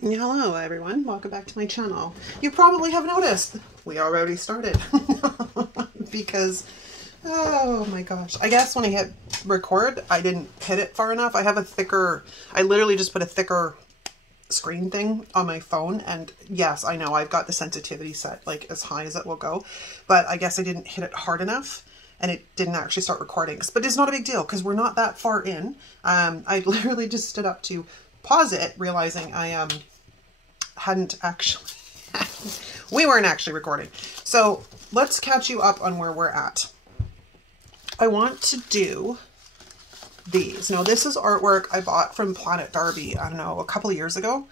Hello everyone, welcome back to my channel. You probably have noticed we already started because, oh my gosh, I guess when I hit record I didn't hit it far enough. I literally just put a thicker screen thing on my phone, and yes, I know I've got the sensitivity set like as high as it will go, but I guess I didn't hit it hard enough and it didn't actually start recording. But it's not a big deal because we're not that far in. I literally just stood up to pause it, realizing I hadn't actually we weren't actually recording. So let's catch you up on where we're at. I want to do these. Now this is artwork I bought from Planit Darbi, I don't know, a couple of years ago,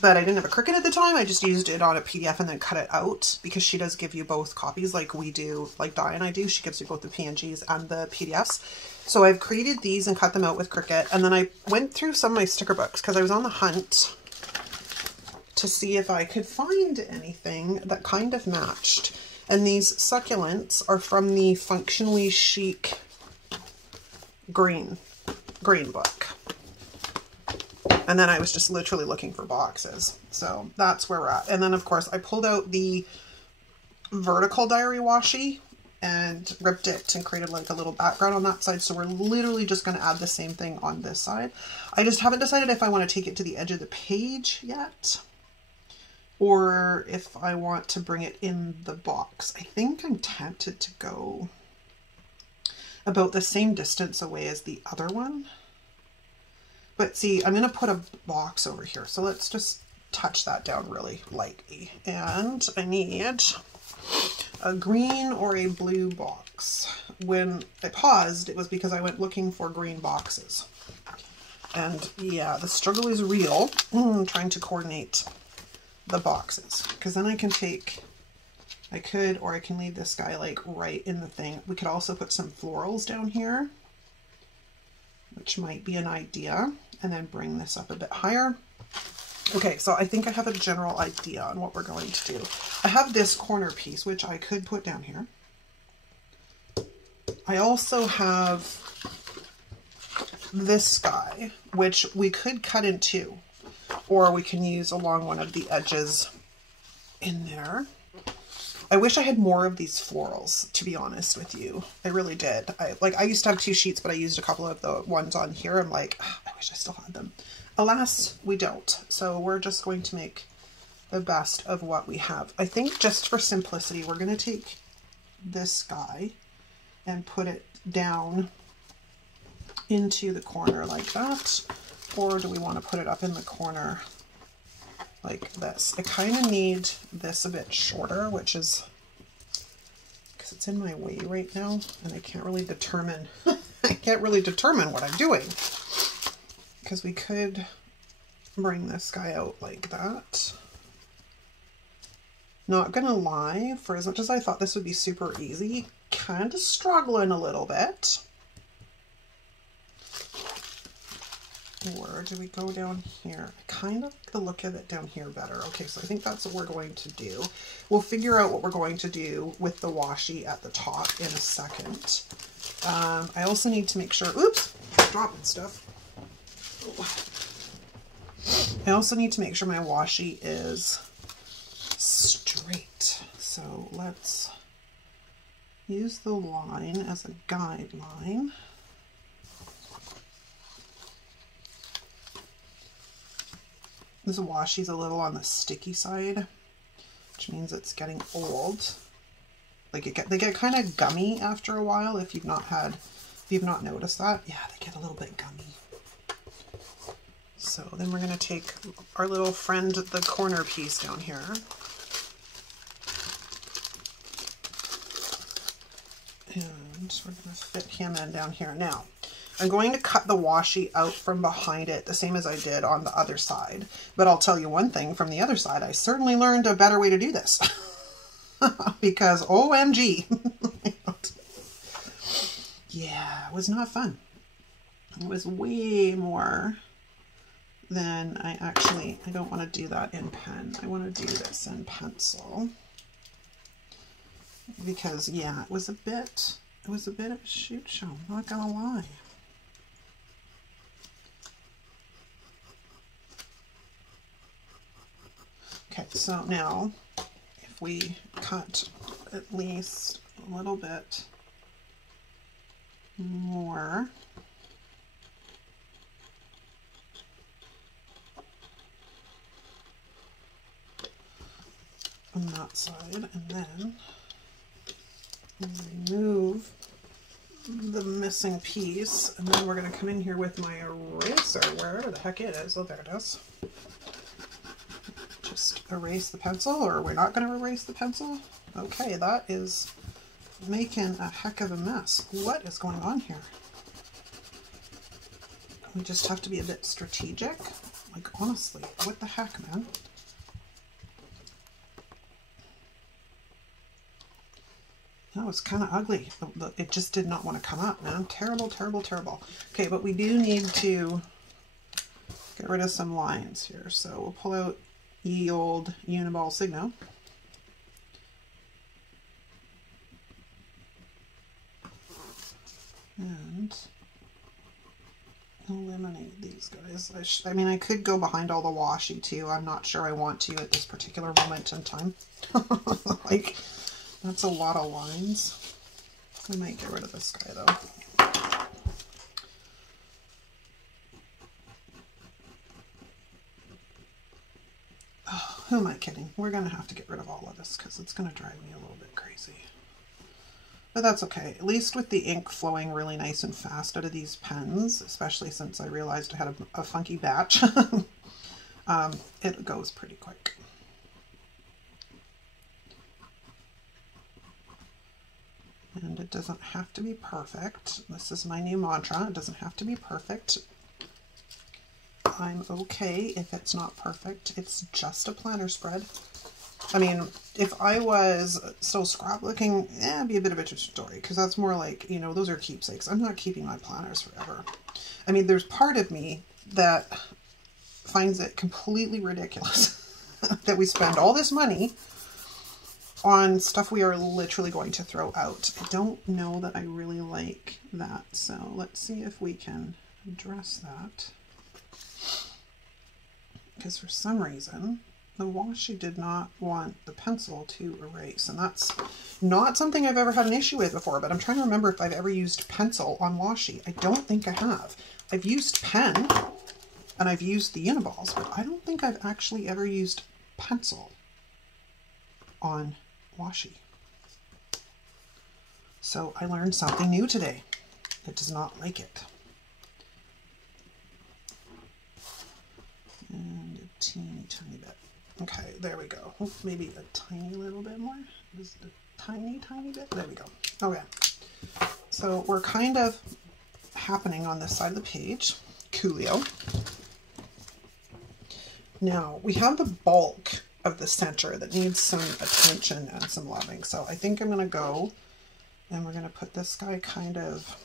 but I didn't have a Cricut at the time. I just used it on a PDF and then cut it out because she does give you both copies like we do, like Di and I do. She gives you both the PNGs and the PDFs. So I've created these and cut them out with Cricut, and then I went through some of my sticker books because I was on the hunt to see if I could find anything that kind of matched. And these succulents are from the Functionally Chic Green book. And then I was just literally looking for boxes. So that's where we're at. And then of course I pulled out the vertical diary washi and ripped it and created like a little background on that side. So we're literally just going to add the same thing on this side. I just haven't decided if I want to take it to the edge of the page yet, or if I want to bring it in the box. I think I'm tempted to go about the same distance away as the other one. But see, I'm going to put a box over here. So let's just touch that down really lightly. And I need a green or a blue box. When I paused, it was because I went looking for green boxes. And yeah, the struggle is real trying to coordinate the boxes, because then I can leave this guy like right in the thing. We could also put some florals down here, which might be an idea, and then bring this up a bit higher. Okay, so I think I have a general idea on what we're going to do. I have this corner piece, which I could put down here. I also have this guy, which we could cut in two, or we can use along one of the edges in there. I wish I had more of these florals, to be honest with you. I really did. I used to have two sheets, but I used a couple of the ones on here. I'm like, oh, I wish I still had them. Alas, we don't. So we're just going to make the best of what we have. I think just for simplicity, we're going to take this guy and put it down into the corner like that. Or do we want to put it up in the corner like this? I kind of need this a bit shorter, which is because it's in my way right now and I can't really determine what I'm doing. Because we could bring this guy out like that. Not gonna lie, for as much as I thought this would be super easy, kind of struggling a little bit. Or do we go down here? I kind of like the look of it down here better. Okay, so I think that's what we're going to do. We'll figure out what we're going to do with the washi at the top in a second. I also need to make sure, oops, dropping stuff. I also need to make sure my washi is straight. So let's use the line as a guideline. This washi's a little on the sticky side, which means it's getting old. Like they get kind of gummy after a while. If you've not noticed that, yeah, they get a little bit gummy. So then we're gonna take our little friend, the corner piece down here. And we're gonna fit him in down here. Now, I'm going to cut the washi out from behind it, the same as I did on the other side. But I'll tell you one thing, from the other side, I certainly learned a better way to do this. Because OMG. Yeah, it was not fun. It was way more than I don't want to do that in pen. I want to do this in pencil. Because yeah, it was a bit of a shoot show, I'm not gonna lie. So now if we cut at least a little bit more, on that side, and then remove the missing piece, and then we're going to come in here with my eraser, wherever the heck it is. Oh, there it is. Just erase the pencil, or we're not going to erase the pencil. Okay, that is making a heck of a mess. What is going on here? We just have to be a bit strategic. Like, honestly, what the heck, man? That was kind of ugly. It just did not want to come up, man. Terrible, terrible, terrible. Okay, but we do need to get rid of some lines here. So we'll pull out ye old Uniball Signo. And eliminate these guys. I mean, I could go behind all the washi too. I'm not sure I want to at this particular moment in time. Like, that's a lot of lines. I might get rid of this guy though. Oh, who am I kidding? We're going to have to get rid of all of this because it's going to drive me a little bit crazy. But that's okay. At least with the ink flowing really nice and fast out of these pens, especially since I realized I had a funky batch, it goes pretty quick. And it doesn't have to be perfect. This is my new mantra. It doesn't have to be perfect. I'm okay if it's not perfect. It's just a planner spread. I mean, if I was still scrapbooking, it'd be a bit of a different story, because that's more like, you know, those are keepsakes. I'm not keeping my planners forever. I mean, there's part of me that finds it completely ridiculous that we spend all this money on stuff we are literally going to throw out. I don't know that I really like that. So let's see if we can address that. Because for some reason, the washi did not want the pencil to erase. And that's not something I've ever had an issue with before, but I'm trying to remember if I've ever used pencil on washi. I don't think I have. I've used pen and I've used the Uniballs, but I don't think I've actually ever used pencil on washi. So I learned something new today. It does not like it. And a teeny tiny bit. Okay, there we go. Maybe a tiny little bit more. Just a tiny bit. There we go. Okay. So we're kind of happening on this side of the page. Coolio. Now we have the bulk of the center that needs some attention and some loving. So I think I'm going to go and we're going to put this guy kind of,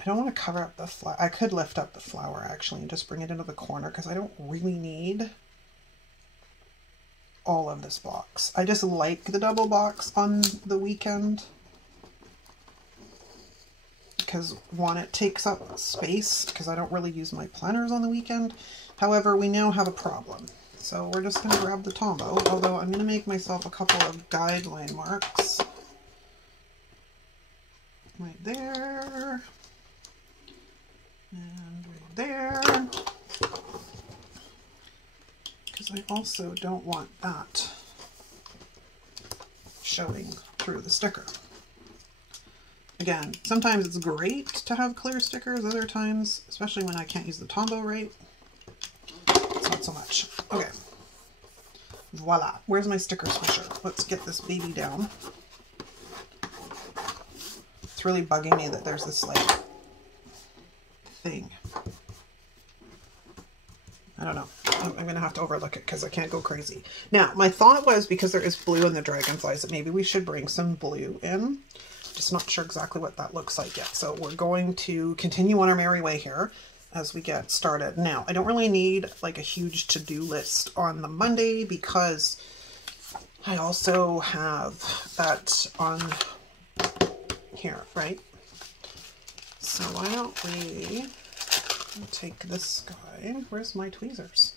I don't want to cover up the flower. I could lift up the flower actually and just bring it into the corner because I don't really need all of this box. I just like the double box on the weekend because one, it takes up space because I don't really use my planners on the weekend. However, we now have a problem. So we're just going to grab the Tombow, although I'm going to make myself a couple of guideline marks. Right there. And right there. Because I also don't want that showing through the sticker. Again, sometimes it's great to have clear stickers, other times, especially when I can't use the Tombow right, it's not so much. Okay. Voila. Where's my sticker swisher? Let's get this baby down. It's really bugging me that there's this like thing. I don't know. I'm going to have to overlook it because I can't go crazy. Now, my thought was because there is blue in the dragonflies that maybe we should bring some blue in. Just not sure exactly what that looks like yet. So we're going to continue on our merry way here as we get started. Now, I don't really need like a huge to-do list on the Monday because I also have that on here, right? So why don't we take this guy? Where's my tweezers?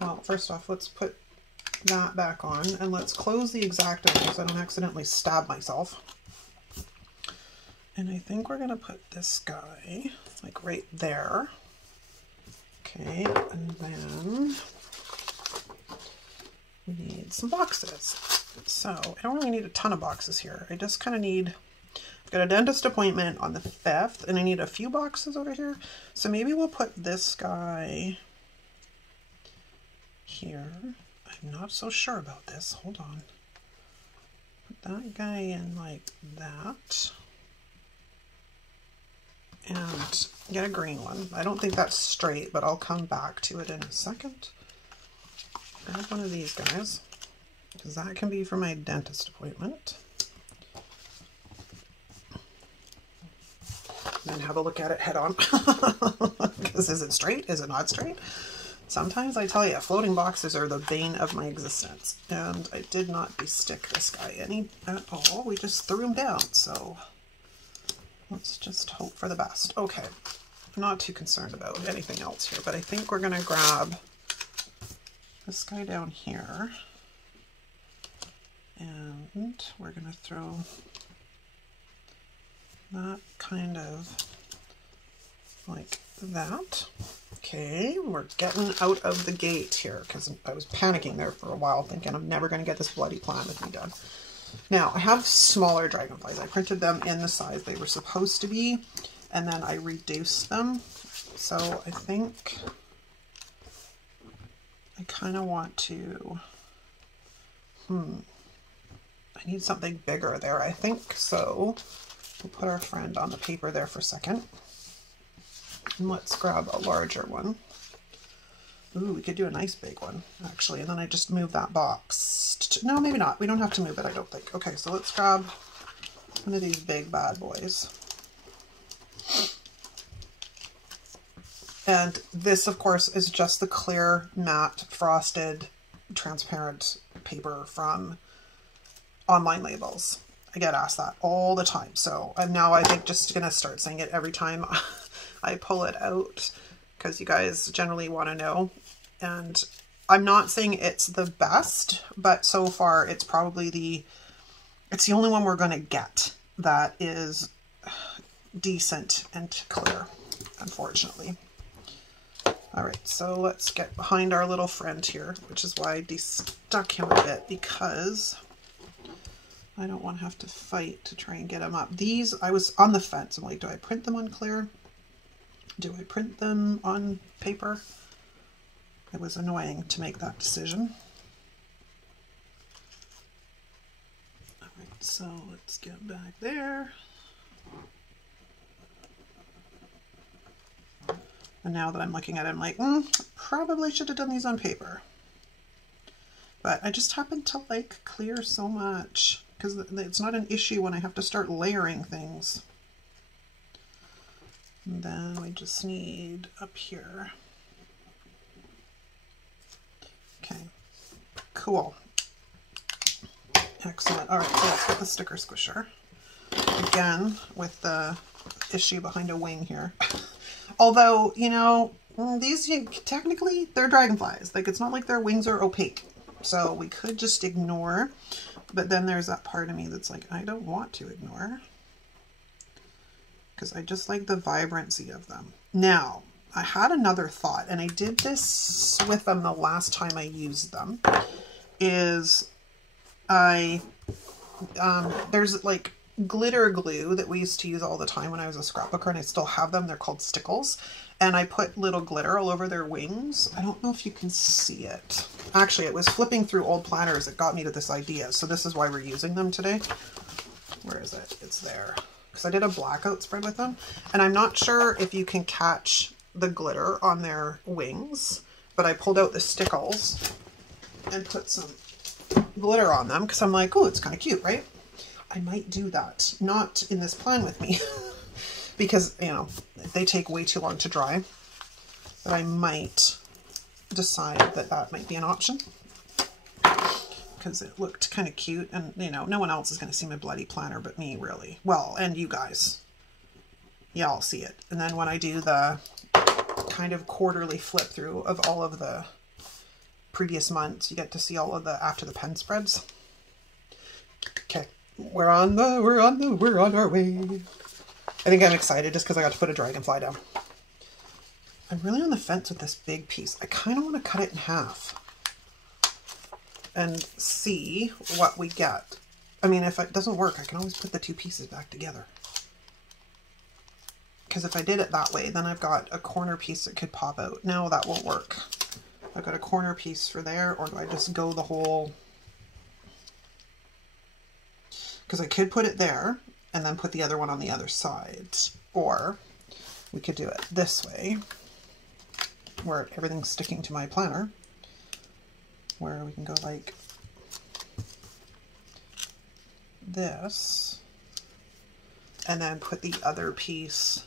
Well, first off, let's put that back on and let's close the X-Acto so I don't accidentally stab myself. And I think we're going to put this guy like right there. Okay, and then we need some boxes. So I don't really need a ton of boxes here. I just kind of need, I've got a dentist appointment on the 5th and I need a few boxes over here. So maybe we'll put this guy here. I'm not so sure about this. Hold on. Put that guy in like that. And get a green one. I don't think that's straight, but I'll come back to it in a second. Grab one of these guys, because that can be for my dentist appointment. Then have a look at it head on. Because is it straight? Is it not straight? Sometimes I tell you, floating boxes are the bane of my existence. And I did not de-stick this guy any at all. We just threw him down, so let's just hope for the best. Okay, I'm not too concerned about anything else here, but I think we're going to grab this guy down here. And we're going to throw that kind of like that. Okay, we're getting out of the gate here because I was panicking there for a while thinking I'm never going to get this bloody plan with me done. Now, I have smaller dragonflies. I printed them in the size they were supposed to be, and then I reduced them. So I think I kind of want to, I need something bigger there, I think. So we'll put our friend on the paper there for a second. And let's grab a larger one. Ooh, we could do a nice big one, actually. And then I just move that box. No, maybe not. We don't have to move it, I don't think. Okay, so let's grab one of these big bad boys. And this, of course, is just the clear, matte, frosted, transparent paper from Online Labels. I get asked that all the time. So I'm now, I think, just going to start saying it every time I pull it out, because you guys generally want to know. And I'm not saying it's the best, but so far it's probably it's the only one we're going to get that is decent and clear, unfortunately. All right, so let's get behind our little friend here, which is why I de-stuck him a bit, because I don't want to have to fight to try and get him up. These, I was on the fence. I'm like, do I print them on clear? Do I print them on paper? It was annoying to make that decision. All right, so let's get back there. And now that I'm looking at it, I'm like, probably should have done these on paper. But I just happen to like clear so much, because it's not an issue when I have to start layering things. And then we just need up here. Okay, cool. Excellent. All right, so let's get the sticker squisher. Again, with the issue behind a wing here. Although, you know, these, technically, they're dragonflies. Like, it's not like their wings are opaque. So we could just ignore. But then there's that part of me that's like, I don't want to ignore, because I just like the vibrancy of them. Now, I had another thought, and I did this with them the last time I used them, is there's like glitter glue that we used to use all the time when I was a scrapbooker, and I still have them. They're called stickles, and I put little glitter all over their wings. I don't know if you can see it. Actually, it was flipping through old planners that got me to this idea, so this is why we're using them today. Where is it? It's there. Because I did a blackout spread with them, and I'm not sure if you can catch the glitter on their wings, but I pulled out the stickles and put some glitter on them because I'm like, oh, it's kind of cute, right? I might do that. Not in this plan with me because, you know, they take way too long to dry, but I might decide that that might be an option because it looked kind of cute, and, you know, no one else is going to see my bloody planner but me, really. Well, and you guys. Yeah, I'll see it. And then when I do the kind of quarterly flip through of all of the previous months, you get to see all of the after the pen spreads. Okay, we're on our way. I think I'm excited just because I got to put a dragonfly down. I'm really on the fence with this big piece. I kind of want to cut it in half and see what we get. I mean, if it doesn't work, I can always put the two pieces back together. Because if I did it that way, then I've got a corner piece that could pop out. No, that won't work. I've got a corner piece for there, or do I just go the whole... Because I could put it there and then put the other one on the other side. Or we could do it this way, where everything's sticking to my planner, where we can go like this, and then put the other piece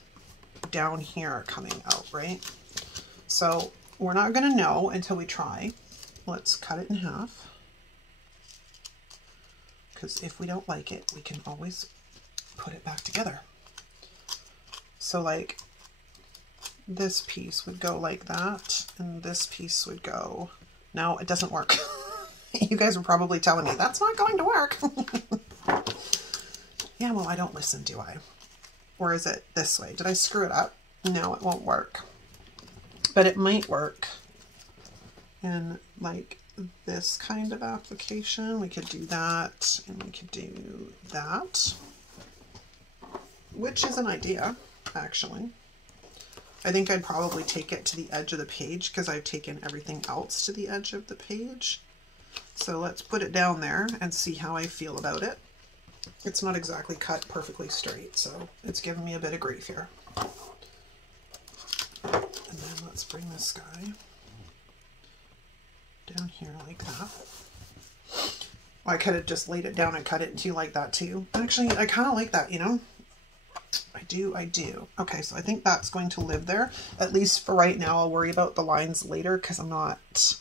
down here coming out, right? So we're not going to know until we try. Let's cut it in half, because if we don't like it, we can always put it back together. So like this piece would go like that, and this piece would go... No, it doesn't work. You guys are probably telling me, that's not going to work. Yeah, well, I don't listen, do I? Or is it this way? Did I screw it up? No, it won't work. But it might work in like this kind of application. We could do that, and we could do that, which is an idea, actually. I think I'd probably take it to the edge of the page because I've taken everything else to the edge of the page. So let's put it down there and see how I feel about it. It's not exactly cut perfectly straight, so it's giving me a bit of grief here. And then let's bring this guy down here like that. I could have just laid it down and cut it in two like that too. Actually, I kind of like that, you know? I do. Okay, so I think that's going to live there. At least for right now. I'll worry about the lines later because I'm not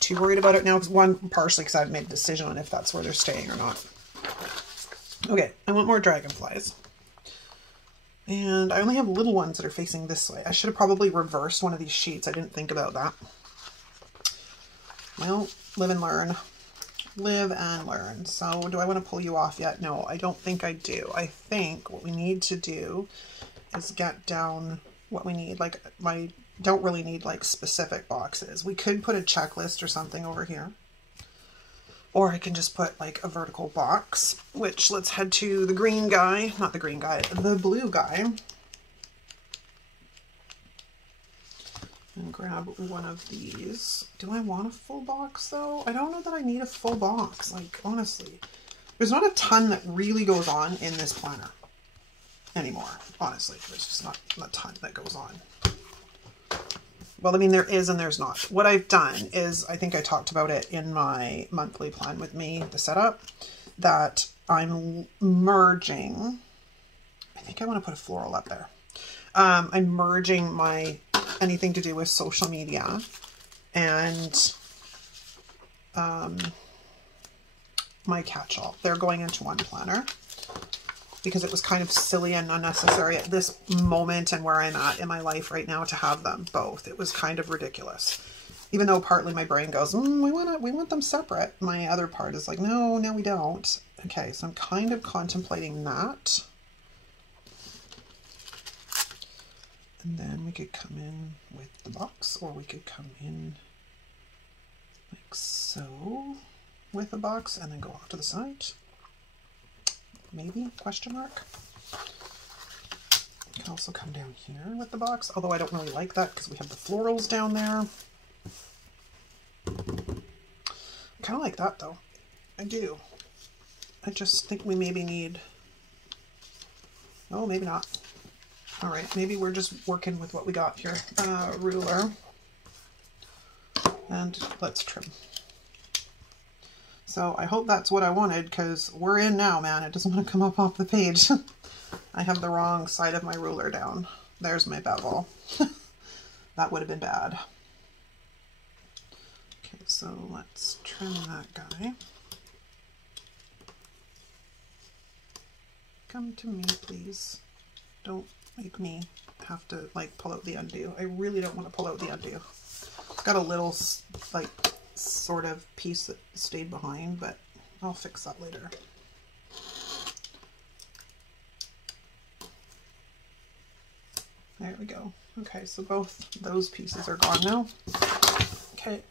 too worried about it now. One, partially because I haven't made a decision on if that's where they're staying or not. Okay, I want more dragonflies. And I only have little ones that are facing this way. I should have probably reversed one of these sheets. I didn't think about that. Well, live and learn. Live and learn. So do I want to pull you off yet? No, I don't think I do. I think what we need to do is get down what we need. Like, I don't really need like specific boxes. We could put a checklist or something over here. Or I can just put like a vertical box, which let's head to the green guy, not the green guy, the blue guy. And grab one of these. Do I want a full box though? I don't know that I need a full box. Like, honestly, there's not a ton that really goes on in this planner anymore. Honestly, there's just not a ton that goes on. Well, I mean, there is and there's not. What I've done is, I think I talked about it in my monthly plan with me, the setup, that I'm merging. I think I want to put a floral up there. I'm merging my anything to do with social media and my catch-all. They're going into one planner because it was kind of silly and unnecessary at this moment and where I'm at in my life right now to have them both. It was kind of ridiculous. Even though partly my brain goes, we want them separate. My other part is like, no, we don't. Okay, so I'm kind of contemplating that. And then we could come in with the box, or we could come in like so with the box and then go off to the side. Maybe, question mark. You can also come down here with the box, although I don't really like that because we have the florals down there. I kind of like that though. I do. I just think we maybe need, oh, maybe not. All right, maybe we're just working with what we got here. Ruler. And let's trim. So I hope that's what I wanted because we're in now, man. It doesn't want to come up off the page. I have the wrong side of my ruler down. There's my bevel. That would have been bad. Okay, so let's trim that guy. Come to me, please. Don't make me have to like pull out the undo. I really don't want to pull out the undo. It's got a little like sort of piece that stayed behind, but I'll fix that later. There we go. Okay, so both those pieces are gone now. Okay.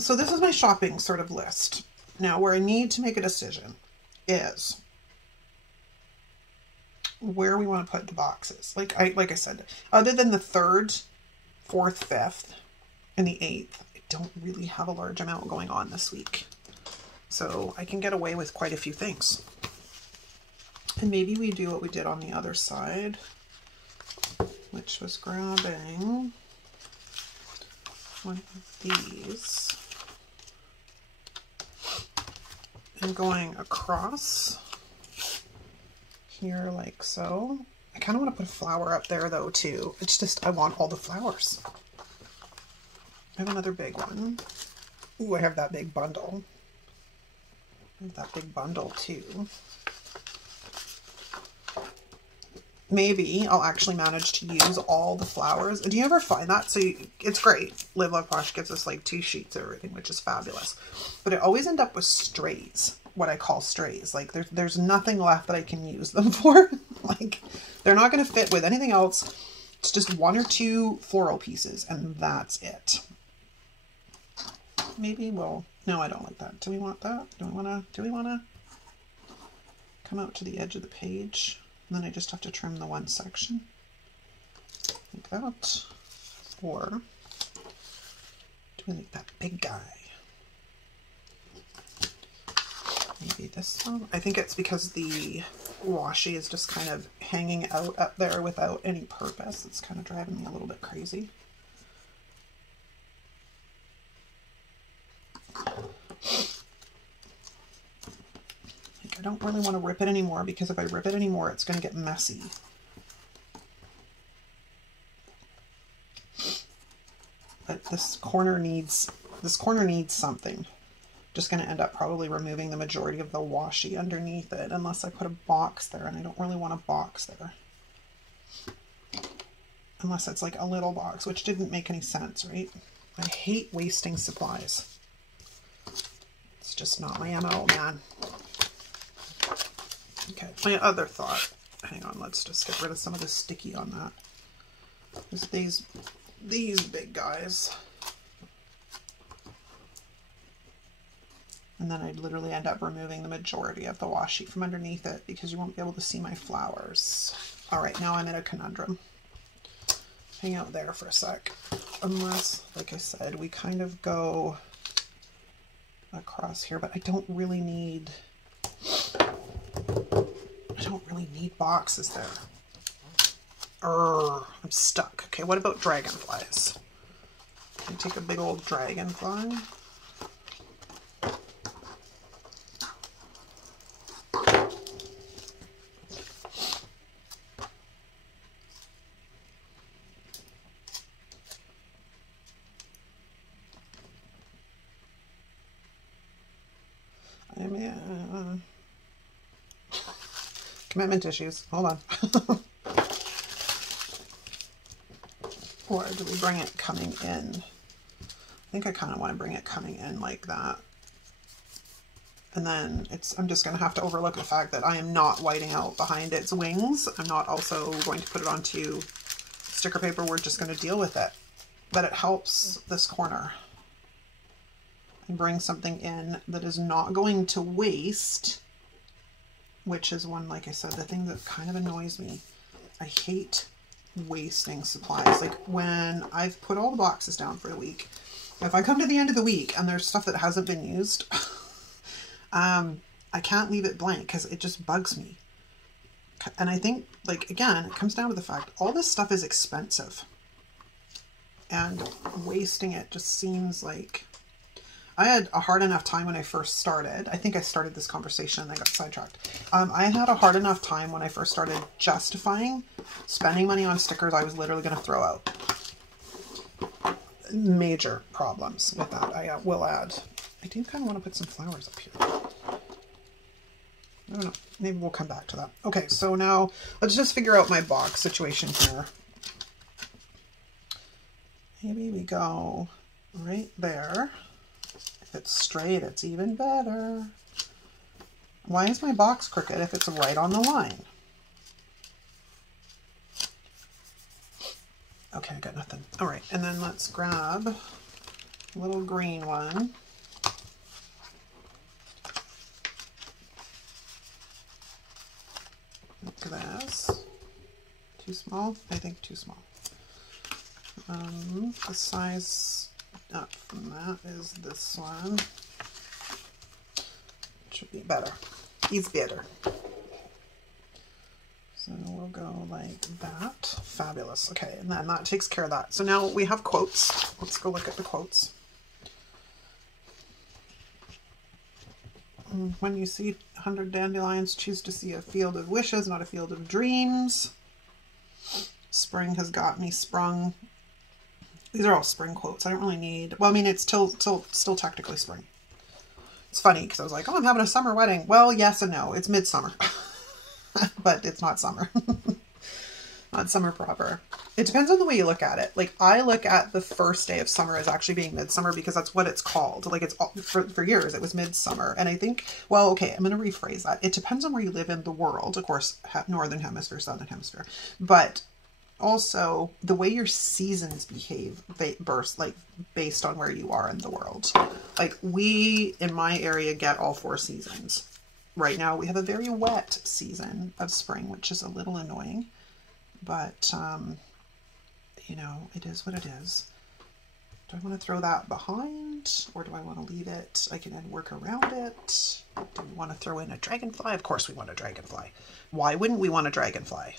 So this is my shopping sort of list. Now, where I need to make a decision is where we want to put the boxes. Like I said, other than the 3rd, 4th, 5th, and the 8th, I don't really have a large amount going on this week. So I can get away with quite a few things. And maybe we do what we did on the other side, which was grabbing one of these and going across here like so. I kind of want to put a flower up there though too. It's just, I want all the flowers. I have another big one. Ooh, I have that big bundle. I have that big bundle too. Maybe I'll actually manage to use all the flowers. Do you ever find that? So it's great. Love Posh gives us like 2 sheets of everything, which is fabulous. But I always end up with strays, what I call strays. Like there's nothing left that I can use them for. Like they're not going to fit with anything else. It's just 1 or 2 floral pieces and that's it. Maybe we'll, no, I don't like that. Do we want that? Do we want to come out to the edge of the page? And then I just have to trim the one section like that. Or do we like that big guy? Maybe this one. I think it's because the washi is just kind of hanging out up there without any purpose. It's kind of driving me a little bit crazy. I don't really want to rip it anymore because if I rip it anymore, it's going to get messy. But this corner needs something. Just going to end up probably removing the majority of the washi underneath it unless I put a box there, and I don't really want a box there. Unless it's like a little box, which didn't make any sense, right? I hate wasting supplies. It's just not my MO, man. Okay, my other thought, hang on, let's just get rid of some of the sticky on that. There's these big guys. And then I'd literally end up removing the majority of the washi from underneath it because you won't be able to see my flowers. All right, now I'm in a conundrum. Hang out there for a sec. Unless, like I said, we kind of go across here, but I don't really need boxes there. I'm stuck. Okay, what about dragonflies? Can I take a big old dragonfly? Commitment issues. Hold on. Or do we bring it coming in? I think I kind of want to bring it coming in like that. And then I'm just going to have to overlook the fact that I am not whiting out behind its wings. I'm not also going to put it onto sticker paper. We're just going to deal with it. But it helps this corner. And bring something in that is not going to waste. Which is one, like I said, the thing that kind of annoys me. I hate wasting supplies. Like when I've put all the boxes down for the week, if I come to the end of the week and there's stuff that hasn't been used, I can't leave it blank because it just bugs me. And I think, like, again, it comes down to the fact all this stuff is expensive. And wasting it just seems like... I had a hard enough time when I first started. I think I started this conversation and I got sidetracked. I had a hard enough time when I first started justifying spending money on stickers I was literally going to throw out. Major problems with that, I will add. I do kind of want to put some flowers up here. I don't know. Maybe we'll come back to that. Okay, so now let's just figure out my box situation here. Maybe we go right there. If it's straight, it's even better. Why is my box crooked if it's right on the line? Okay, I got nothing. All right, and then let's grab a little green one. Like this. Too small? I think too small. The size up from that is this one. Should be better. He's better. So we'll go like that. Fabulous. Okay, and then that takes care of that. So now we have quotes. Let's go look at the quotes. When you see 100 dandelions, choose to see a field of wishes, not a field of dreams. Spring has got me sprung. These are all spring quotes. I don't really need, well, I mean, it's still technically spring. It's funny because I was like, oh, I'm having a summer wedding. Well, yes and no. It's midsummer. But it's not summer. Not summer proper. It depends on the way you look at it. Like, I look at the first day of summer as actually being midsummer because that's what it's called. Like, it's for years, it was midsummer. And I think, well, okay, I'm going to rephrase that. It depends on where you live in the world. Of course, northern hemisphere, southern hemisphere. But also the way your seasons behave like based on where you are in the world. Like, we in my area get all 4 seasons. Right now we have a very wet season of spring, which is a little annoying, but you know, it is what it is. Do I want to throw that behind, or do I want to leave it? I can then work around it. Do we want to throw in a dragonfly? Of course we want a dragonfly. Why wouldn't we want a dragonfly?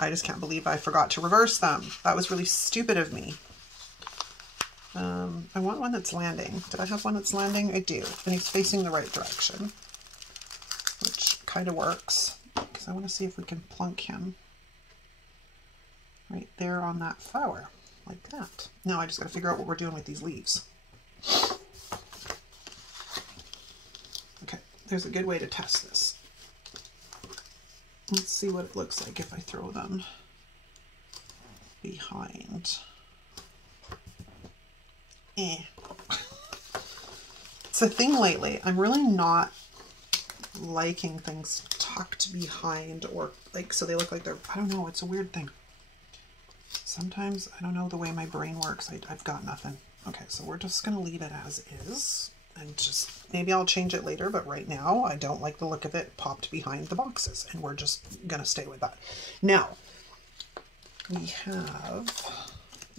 I just can't believe I forgot to reverse them. That was really stupid of me. I want one that's landing. Did I have one that's landing? I do. And he's facing the right direction, which kind of works because I want to see if we can plunk him right there on that flower like that. Now I just got to figure out what we're doing with these leaves. Okay, there's a good way to test this. Let's see what it looks like if I throw them behind. It's a thing lately. I'm really not liking things tucked behind or like so they look like they're, I don't know, it's a weird thing. Sometimes I don't know the way my brain works. I've got nothing. Okay, so we're just gonna leave it as is and just maybe I'll change it later, but right now I don't like the look of it popped behind the boxes and we're just gonna stay with that. Now we have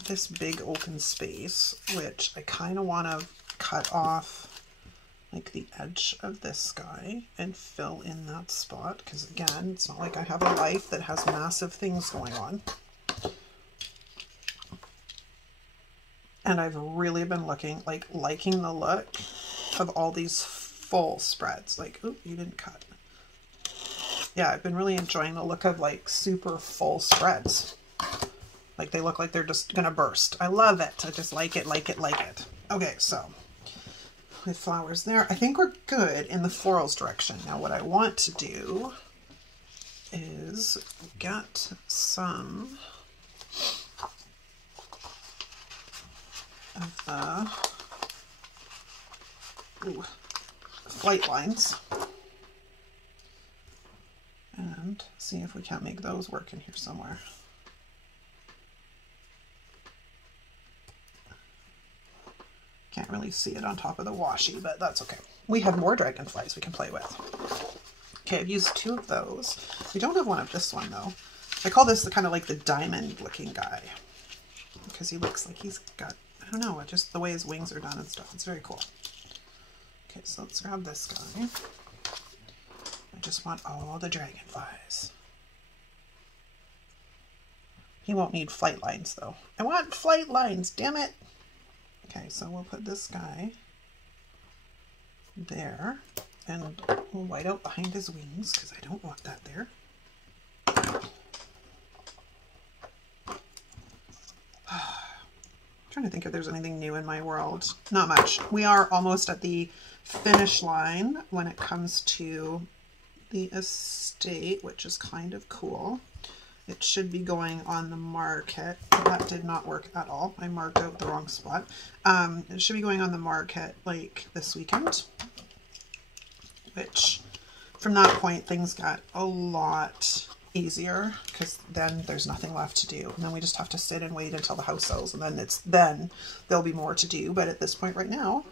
this big open space, which I kind of want to cut off like the edge of this guy and fill in that spot. Because again, it's not like I have a life that has massive things going on. And I've really been liking the look of all these full spreads. Like, oh, you didn't cut. Yeah, I've been really enjoying the look of like super full spreads. Like they look like they're just gonna burst. I love it. I just like it, like it, like it. Okay, so with flowers there, I think we're good in the florals direction. Now what I want to do is get some of the flight lines and see if we can't make those work in here somewhere. Can't really see it on top of the washi, but that's okay. We have more dragonflies we can play with. Okay, I've used 2 of those. We don't have one of this one though. I call this the kind of like the diamond looking guy because he looks like he's got, I don't know, just the way his wings are done and stuff. It's very cool. Okay, so let's grab this guy. I just want all the dragonflies. He won't need flight lines though. I want flight lines, damn it. Okay, so we'll put this guy there and we'll white out behind his wings because I don't want that there. I'm trying to think if there's anything new in my world. Not much. We are almost at the finish line when it comes to the estate, which is kind of cool. It should be going on the market. That did not work at all. I marked out the wrong spot. It should be going on the market like this weekend, which from that point things got a lot easier because then there's nothing left to do. And then we just have to sit and wait until the house sells, and then there'll be more to do. But at this point right now,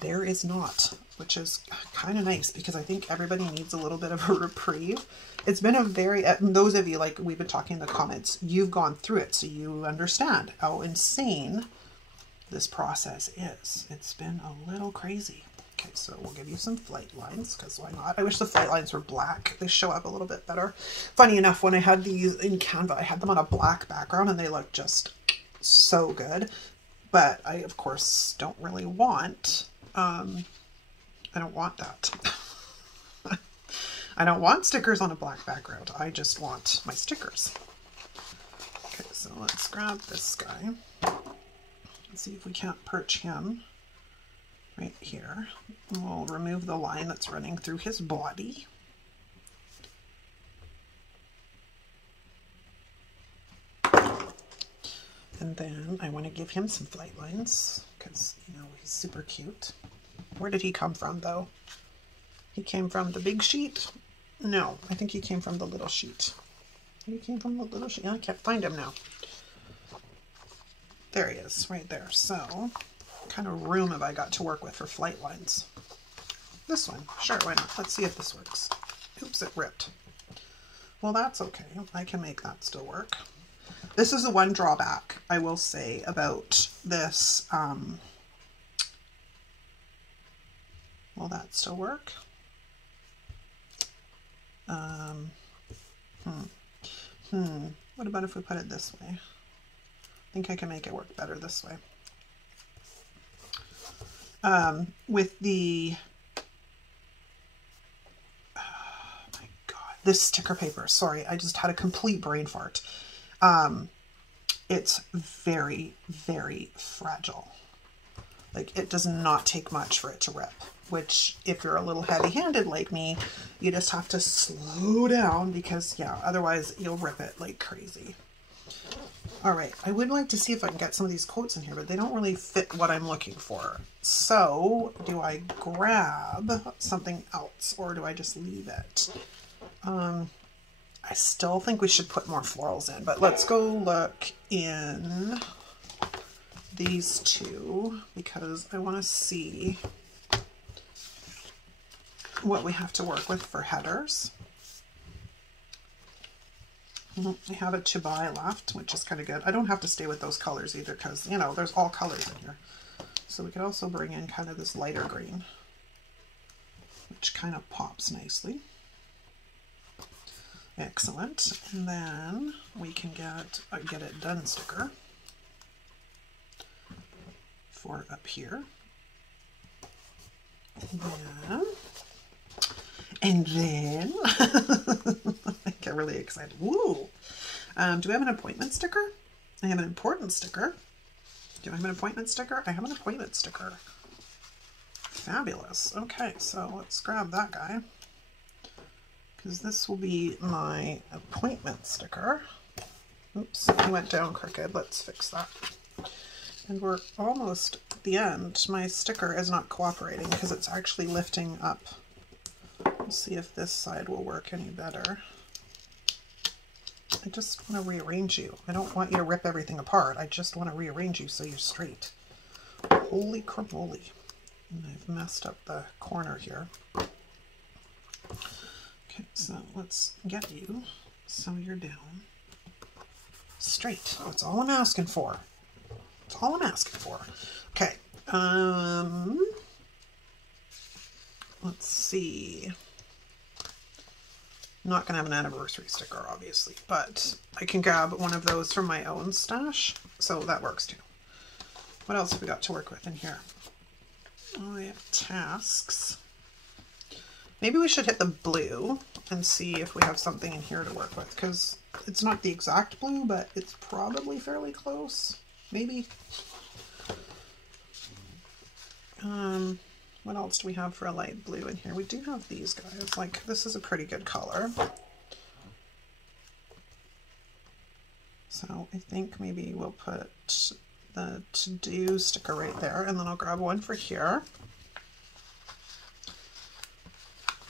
there is not, which is kind of nice because I think everybody needs a little bit of a reprieve. It's been a very, those of you, like we've been talking in the comments, you've gone through it, so you understand how insane this process is. It's been a little crazy. Okay, so we'll give you some flight lines, because why not? I wish the flight lines were black. They show up a little bit better. Funny enough, when I had these in Canva, I had them on a black background and they look just so good. But I, of course, don't really want, I don't want that. I don't want stickers on a black background. I just want my stickers. Okay, so let's grab this guy. Let's see if we can't perch him right here. We'll remove the line that's running through his body. And then I want to give him some flight lines because, you know, he's super cute. Where did he come from, though? He came from the big sheet? No, I think he came from the little sheet. He came from the little sheet. I can't find him now. There he is, right there. So, what kind of room have I got to work with for flight lines? This one. Sure, why not? Let's see if this works. Oops, it ripped. Well, that's okay. I can make that still work. This is the one drawback I will say about this. Will that still work? What about if we put it this way? I think I can make it work better this way. With the, oh my God, this sticker paper, sorry, I just had a complete brain fart. It's very, very fragile. Like, it does not take much for it to rip, which if you're a little heavy-handed like me, you just have to slow down because, yeah, otherwise you'll rip it like crazy. All right, I would like to see if I can get some of these quotes in here, but they don't really fit what I'm looking for. So do I grab something else or do I just leave it? I still think we should put more florals in, but let's go look in these two because I want to see what we have to work with for headers. I have a to buy left, which is kind of good. I don't have to stay with those colors either because, you know, there's all colors in here. So we could also bring in kind of this lighter green, which kind of pops nicely. Excellent. And then we can get a get it done sticker for up here. And then I get really excited. Woo! Do I have an appointment sticker? I have an important sticker. Do I have an appointment sticker? I have an appointment sticker. Fabulous. Okay, so let's grab that guy because this will be my appointment sticker. Oops, he went down crooked. Let's fix that. And we're almost at the end. My sticker is not cooperating because it's actually lifting up. Let's see if this side will work any better. I just want to rearrange you. I don't want you to rip everything apart. I just want to rearrange you so you're straight. Holy cramoly. And I've messed up the corner here. Okay, so let's get you so you're down straight. That's all I'm asking for. That's all I'm asking for. Okay. Let's see. I'm not going to have an anniversary sticker, obviously, but I can grab one of those from my own stash, so that works too. What else have we got to work with in here? Oh, we have tasks. Maybe we should hit the blue and see if we have something in here to work with, because it's not the exact blue, but it's probably fairly close. Maybe. What else do we have for a light blue in here? We do have these guys. Like, this is a pretty good color. So I think maybe we'll put the to-do sticker right there, and then I'll grab one for here.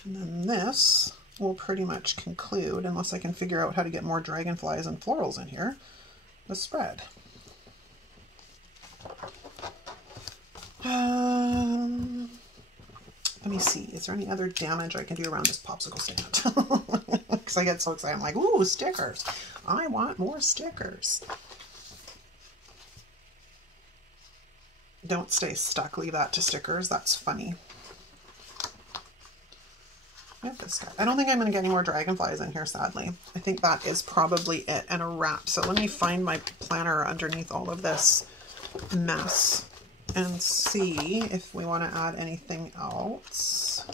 And then this will pretty much conclude, unless I can figure out how to get more dragonflies and florals in here, the spread. Let me see, is there any other damage I can do around this popsicle stand? Because I get so excited, I'm like, ooh, stickers. I want more stickers. Don't stay stuck, leave that to stickers. That's funny. I have this guy. I don't think I'm going to get any more dragonflies in here, sadly. I think that is probably it and a wrap. So let me find my planner underneath all of this mess and see if we want to add anything else.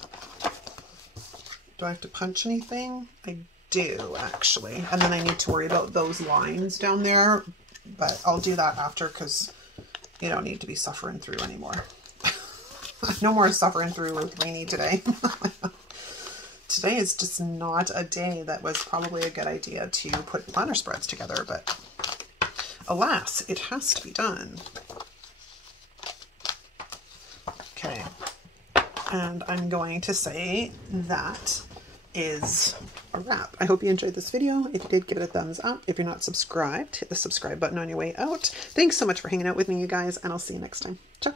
Do I have to punch anything? I do, actually. And then I need to worry about those lines down there, but I'll do that after because you don't need to be suffering through anymore. No more suffering through with Rainy today. Today is just not a day that was probably a good idea to put planner spreads together, but alas, it has to be done. Okay, and I'm going to say that is a wrap. I hope you enjoyed this video. If you did, give it a thumbs up. If you're not subscribed, hit the subscribe button on your way out. Thanks so much for hanging out with me, you guys, and I'll see you next time. Ciao.